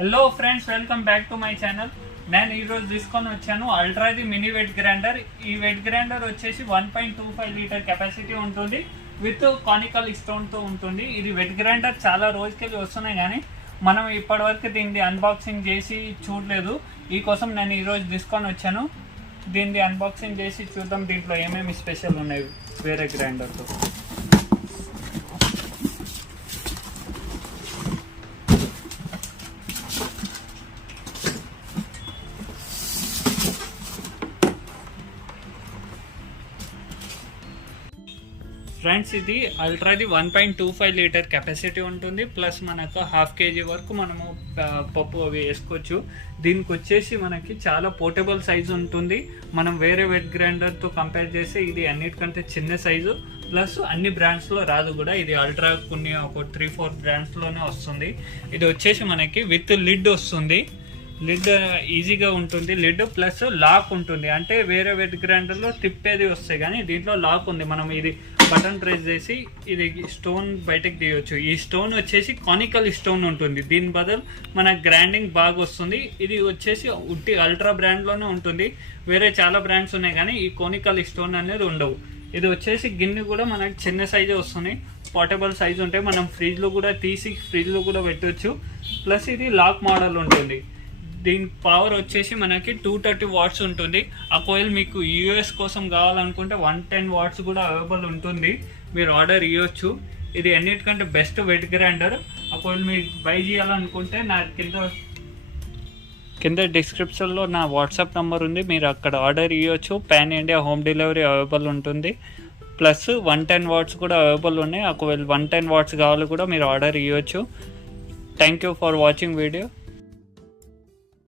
Hello friends, welcome back to my channel. నేను ఈరోజు తీసుకొని వచ్చాను అల్ట్రాది మినీ వెట్ గ్రైండర్. ఈ వెట్ గ్రైండర్ వచ్చేసి 1.25 లీటర్ కెపాసిటీ ఉంటుంది, విత్ కానికల్ స్టోన్తో ఉంటుంది. ఇది వెట్ గ్రైండర్ చాలా రోజుకెళ్ళి వస్తున్నాయి, కానీ మనం ఇప్పటివరకు దీన్ని అన్బాక్సింగ్ చేసి చూడలేదు. ఈ కోసం నేను ఈరోజు తీసుకొని వచ్చాను. దీన్ని అన్బాక్సింగ్ చేసి చూద్దాం దీంట్లో ఏమేమి స్పెషల్ ఉన్నాయి వేరే గ్రైండర్తో. ఫ్రెండ్స్, ఇది అల్ట్రాది 1.25 లీటర్ కెపాసిటీ ఉంటుంది, ప్లస్ మనకు 1/2 kg వరకు మనము పప్పు అవి వేసుకోవచ్చు. దీనికి వచ్చేసి మనకి చాలా పోర్టబుల్ సైజు ఉంటుంది. మనం వేరే వెట్ గ్రైండర్తో కంపేర్ చేస్తే ఇది అన్నిటికంటే చిన్న సైజు, ప్లస్ అన్ని బ్రాండ్స్లో రాదు కూడా. ఇది అల్ట్రా కొన్ని ఒక 3-4 బ్రాండ్స్లోనే వస్తుంది. ఇది వచ్చేసి మనకి విత్ లిడ్ వస్తుంది. లిడ్ ఈజీగా ఉంటుంది, లిడ్ ప్లస్ లాక్ ఉంటుంది. అంటే వేరే వెట్ గ్రైండర్లో తిప్పేది వస్తాయి, కానీ దీంట్లో లాక్ ఉంది. మనం ఇది బటన్ ప్రెస్ చేసి ఇది స్టోన్ బయటకు తీయవచ్చు. ఈ స్టోన్ వచ్చేసి కానికల్ స్టోన్ ఉంటుంది, దీని బదులు మన గ్రైండింగ్ బాగా వస్తుంది. ఇది వచ్చేసి ఉట్టి అల్ట్రా బ్రాండ్లోనే ఉంటుంది. వేరే చాలా బ్రాండ్స్ ఉన్నాయి, కానీ ఈ కానికల్ స్టోన్ అనేది ఉండవు. ఇది వచ్చేసి గిన్నె కూడా మనకి చిన్న సైజే వస్తుంది, పోర్టబుల్ సైజు ఉంటాయి. మనం ఫ్రిడ్జ్లో కూడా తీసి ఫ్రిడ్జ్లో కూడా పెట్టవచ్చు. ప్లస్ ఇది లాక్ మోడల్ ఉంటుంది. దీని పవర్ వచ్చేసి మనకి 230 వాట్స్ ఉంటుంది. ఒకవేళ మీకు యూఎస్ కోసం కావాలనుకుంటే 110 వాట్స్ కూడా అవైలబుల్ ఉంటుంది, మీరు ఆర్డర్ ఇవ్వచ్చు. ఇది అన్నిటికంటే బెస్ట్ వెట్ గ్రైండర్. ఒకవేళ మీరు బై చేయాలనుకుంటే నా కింద డిస్క్రిప్షన్లో నా వాట్సాప్ నెంబర్ ఉంది, మీరు అక్కడ ఆర్డర్ ఇవ్వచ్చు. Pan India home delivery available ఉంటుంది. ప్లస్ 110 వాట్స్ కూడా అవైలబుల్ ఉన్నాయి. ఒకవేళ 110 వాట్స్ కావాలి కూడా మీరు ఆర్డర్ ఇవ్వచ్చు. Thank you for watching video.